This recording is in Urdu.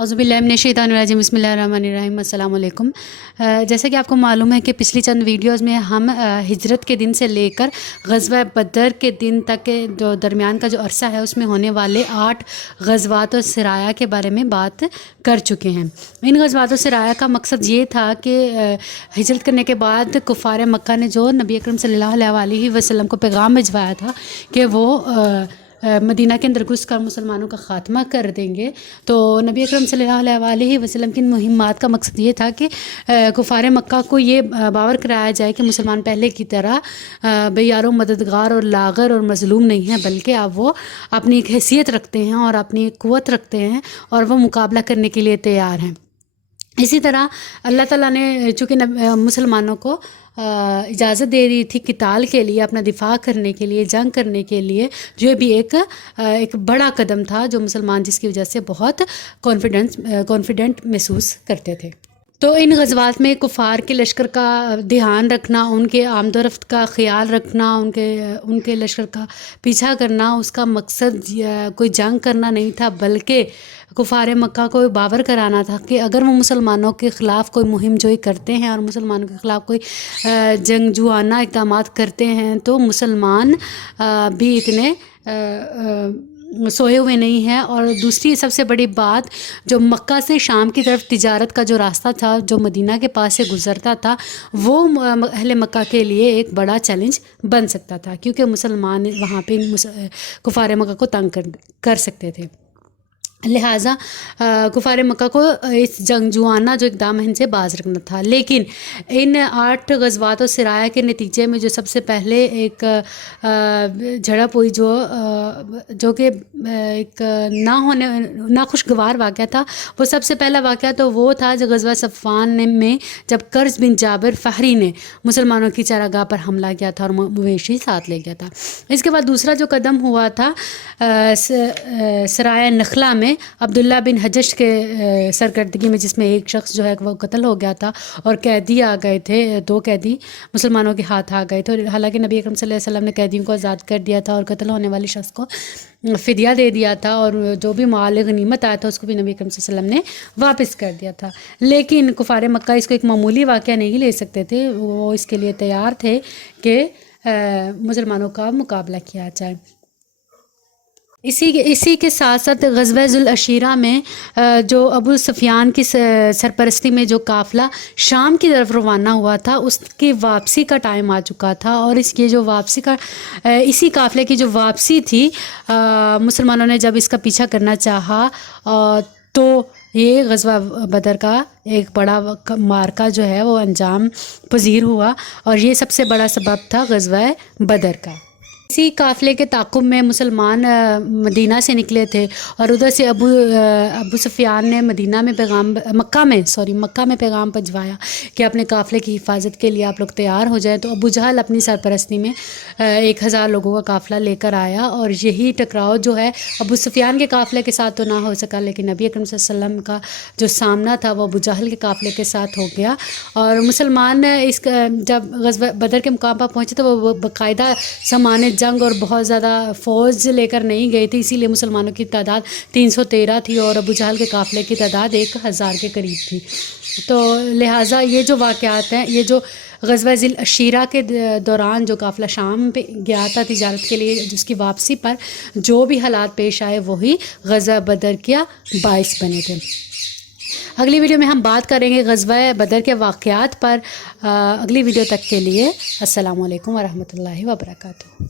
اعوذ باللہ من الشیطان الرجیم بسم اللہ الرحمن الرحیم السلام علیکم۔ جیسا کہ آپ کو معلوم ہے کہ پچھلی چند ویڈیوز میں ہم ہجرت کے دن سے لے کر غزوہ بدر کے دن تک کے جو درمیان کا جو عرصہ ہے اس میں ہونے والے 8 غزوات و سرایا کے بارے میں بات کر چکے ہیں۔ ان غزوات و سرایا کا مقصد یہ تھا کہ ہجرت کرنے کے بعد کفار مکہ نے جو نبی اکرم صلی اللہ علیہ وسلم کو پیغام بھجوایا تھا کہ وہ مدینہ کے اندر گھس کر مسلمانوں کا خاتمہ کر دیں گے، تو نبی اکرم صلی اللہ علیہ وسلم کی مہمات کا مقصد یہ تھا کہ کفار مکہ کو یہ باور کرایا جائے کہ مسلمان پہلے کی طرح بے یار و مددگار اور لاغر اور مظلوم نہیں ہیں، بلکہ اب وہ اپنی ایک حیثیت رکھتے ہیں اور اپنی ایک قوت رکھتے ہیں اور وہ مقابلہ کرنے کے لیے تیار ہیں۔ اسی طرح اللہ تعالیٰ نے چونکہ مسلمانوں کو اجازت دے رہی تھی قتال کے لیے، اپنا دفاع کرنے کے لیے، جنگ کرنے کے لیے، جو بھی ایک بڑا قدم تھا جو مسلمان جس کی وجہ سے بہت کانفیڈنٹ محسوس کرتے تھے۔ تو ان غزوات میں کفار کے لشکر کا دھیان رکھنا، ان کے آمد و رفت کا خیال رکھنا، ان کے لشکر کا پیچھا کرنا، اس کا مقصد کوئی جنگ کرنا نہیں تھا، بلکہ کفار مکہ کو باور کرانا تھا کہ اگر وہ مسلمانوں کے خلاف کوئی مہم جوئی کرتے ہیں اور مسلمانوں کے خلاف کوئی جنگجوانہ اقدامات کرتے ہیں تو مسلمان بھی اتنے سوئے ہوئے نہیں ہیں۔ اور دوسری سب سے بڑی بات، جو مکہ سے شام کی طرف تجارت کا جو راستہ تھا جو مدینہ کے پاس سے گزرتا تھا، وہ اہل مکہ کے لیے ایک بڑا چیلنج بن سکتا تھا، کیونکہ مسلمان وہاں پہ کفار مکہ کو تنگ کر سکتے تھے۔ لہٰذا کفار مکہ کو اس جنگجوانہ جو اقدام ہے ان سے باز رکھنا تھا۔ لیکن ان 8 غزوات و سرایا کے نتیجے میں جو سب سے پہلے ایک جھڑپ ہوئی جو کہ ایک ناخوشگوار واقعہ تھا، وہ سب سے پہلا واقعہ تو وہ تھا جو غزوہ صفوان میں جب کرز بن جابر فہری نے مسلمانوں کی چراگاہ پر حملہ کیا تھا اور مویشی ساتھ لے گیا تھا۔ اس کے بعد دوسرا جو قدم ہوا تھا سرایہ نخلا میں عبداللہ بن حجش کے سرکردگی میں، جس میں ایک شخص جو ہے وہ قتل ہو گیا تھا اور قیدی آ گئے تھے، 2 قیدی مسلمانوں کے ہاتھ آ گئے تھے، حالانکہ نبی اکرم صلی اللہ علیہ وسلم نے قیدیوں کو آزاد کر دیا تھا اور قتل ہونے والے شخص کو فدیہ دے دیا تھا، اور جو بھی مال غنیمت آیا تھا اس کو بھی نبی اکرم صلی اللہ علیہ وسلم نے واپس کر دیا تھا۔ لیکن کفار مکہ اس کو ایک معمولی واقعہ نہیں لے سکتے تھے، وہ اس کے لیے تیار تھے کہ مسلمانوں کا مقابلہ کیا جائے۔ اسی کے ساتھ ساتھ غزوہ ذو العشیرہ میں جو ابو سفیان کی سرپرستی میں جو قافلہ شام کی طرف روانہ ہوا تھا، اس کی واپسی کا ٹائم آ چکا تھا، اور اسی قافلے کی جو واپسی تھی، مسلمانوں نے جب اس کا پیچھا کرنا چاہا تو یہ غزوہ بدر کا ایک بڑا معرکہ جو ہے وہ انجام پذیر ہوا، اور یہ سب سے بڑا سبب تھا غزوہ بدر کا۔ اسی قافلے کے تعاقب میں مسلمان مدینہ سے نکلے تھے، اور ادھر سے ابو سفیان نے مکہ میں پیغام بھجوایا کہ اپنے قافلے کی حفاظت کے لیے آپ لوگ تیار ہو جائیں۔ تو ابو جہل اپنی سرپرستی میں 1000 لوگوں کا قافلہ لے کر آیا، اور یہی ٹکراؤ جو ہے ابو سفیان کے قافلے کے ساتھ تو نہ ہو سکا، لیکن نبی اکرم صلی اللہ علیہ وسلم کا جو سامنا تھا وہ ابو جہل کے قافلے کے ساتھ ہو گیا۔ اور مسلمان جب غزوہ بدر کے مقام پر پہنچے تو وہ باقاعدہ سامان جنگ اور بہت زیادہ فوج لے کر نہیں گئی تھی، اسی لیے مسلمانوں کی تعداد 313 تھی اور ابو جہل کے قافلے کی تعداد 1000 کے قریب تھی۔ تو لہٰذا یہ جو واقعات ہیں، یہ جو غزوہ ذی العشیرہ کے دوران جو قافلہ شام پہ گیا تھا تجارت کے لیے، جس کی واپسی پر جو بھی حالات پیش آئے وہی غزوہ بدر کا باعث بنے تھے۔ اگلی ویڈیو میں ہم بات کریں گے غزوہ بدر کے واقعات پر۔ اگلی ویڈیو تک کے لیے السلام علیکم ورحمۃ اللہ وبرکاتہ۔